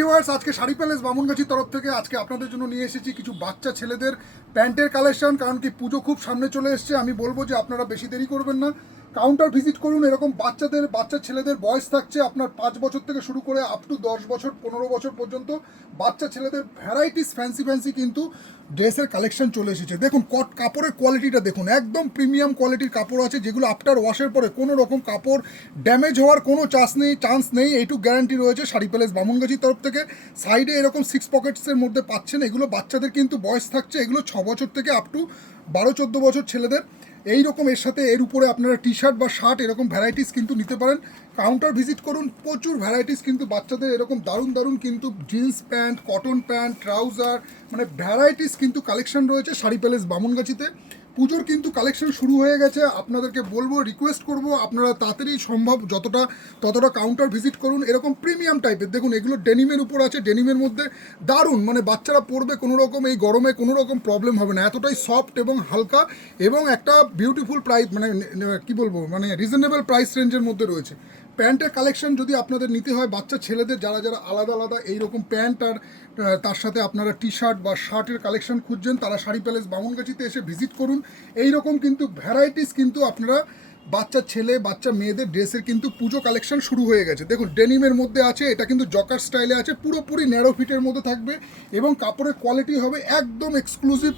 Viewers, আজকে sari palace বামুনগাছির তরফ থেকে আজকে আপনাদের জন্য নিয়ে এসেছি কিছু বাচ্চা ছেলেদের প্যান্টের কালেকশন। কারণ কি পুজো খুব সামনে চলে এসছে, আমি বলবো যে আপনারা বেশি দেরি করবেন না, কাউন্টার ভিজিট করুন। এরকম বাচ্চা ছেলেদের বয়স থাকছে আপনার 5 বছর থেকে শুরু করে আপ টু 10 বছর 15 বছর পর্যন্ত বাচ্চা ছেলেদের ভ্যারাইটিস ফ্যান্সি কিন্তু ড্রেসের কালেকশন চলে এসেছে। দেখুন কাপড়ের কোয়ালিটিটা দেখুন, একদম প্রিমিয়াম কোয়ালিটির কাপড় আছে, যেগুলো আফটার ওয়াশের পরে কোনো রকম কাপড় ড্যামেজ হওয়ার কোনো চান্স নেই, এইটুকু গ্যারান্টি রয়েছে শাড়ি প্যালেস বামুনগাছির তরফ থেকে। সাইডে এরকম 6 পকেটসের মধ্যে পাচ্ছেন। এগুলো বাচ্চাদের কিন্তু বয়স থাকছে, এগুলো 6 বছর থেকে আপ টু 12-14 বছর ছেলেদের। এই রকম এর সাথে এর উপরে আপনারা টি শার্ট বা শার্ট এরকম ভ্যারাইটিস কিন্তু নিতে পারেন। কাউন্টার ভিজিট করুন, প্রচুর ভ্যারাইটিস কিন্তু বাচ্চাদের এরকম দারুণ কিন্তু jeans pant, cotton pant, trouser, মানে ভ্যারাইটিস কিন্তু কালেকশন রয়েছে শাড়ি প্যালেস বামুনগাছিতে। পুজোর কিন্তু কালেকশন শুরু হয়ে গেছে। আপনাদেরকে বলবো, রিকোয়েস্ট করব, আপনারা তাড়াতাড়ি সম্ভব ততটা কাউন্টার ভিজিট করুন। এরকম প্রিমিয়াম টাইপের দেখুন, এগুলো ডেনিমের উপর আছে, ডেনিমের মধ্যে দারুণ, মানে বাচ্চারা পরবে কোনো রকম এই গরমে কোনো রকম প্রবলেম হবে না, এতটাই সফট এবং হালকা এবং একটা বিউটিফুল প্রাইস, মানে কি বলবো, মানে রিজনেবল প্রাইস রেঞ্জের মধ্যে রয়েছে। প্যান্টের কালেকশন যদি আপনাদের নিতে হয়, বাচ্চা ছেলেদের যারা আলাদা এইরকম প্যান্ট আর তার সাথে আপনারা টি শার্ট বা শার্টের কালেকশন খুঁজছেন, তারা শাড়ি প্যালেস বামুনগাছিতে এসে ভিজিট করুন। এই রকম কিন্তু ভ্যারাইটিস কিন্তু আপনারা বাচ্চা ছেলে বাচ্চা মেয়েদের ড্রেসের কিন্তু পুজো কালেকশন শুরু হয়ে গেছে। দেখুন ডেনিমের মধ্যে আছে, এটা কিন্তু জকার স্টাইলে আছে, পুরোপুরি ন্যারো ফিটের মধ্যে থাকবে এবং কাপড়ের কোয়ালিটি হবে একদম এক্সক্লুসিভ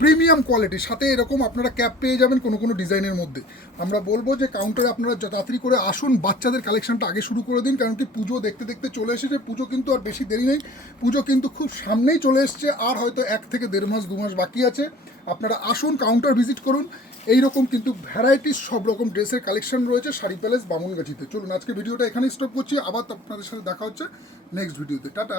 প্রিমিয়াম কোয়ালিটির সাথে। এরকম আপনারা ক্যাপ পেয়ে যাবেন কোনো ডিজাইনের মধ্যে। আমরা বলবো যে কাউন্টারে আপনারা তাড়াতাড়ি করে আসুন, বাচ্চাদের কালেকশনটা আগে শুরু করে দিন, কারণ কি পুজো দেখতে চলে এসেছে। পুজো কিন্তু আর বেশি দেরি নেই, পুজো কিন্তু খুব সামনেই চলে এসছে, আর হয়তো 1 থেকে 1.5 মাস 2 মাস বাকি আছে। আপনারা আসুন, কাউন্টার ভিজিট করুন। এই রকম কিন্তু ভ্যারাইটিস সব রকম ড্রেসের কালেকশন রয়েছে শাড়ি প্যালেস বামুনগাছিতে। চলুন আজকে ভিডিওটা এখানেই স্টপ করছি, আবার আপনাদের সাথে দেখা হচ্ছে নেক্সট ভিডিওতে। টাটা।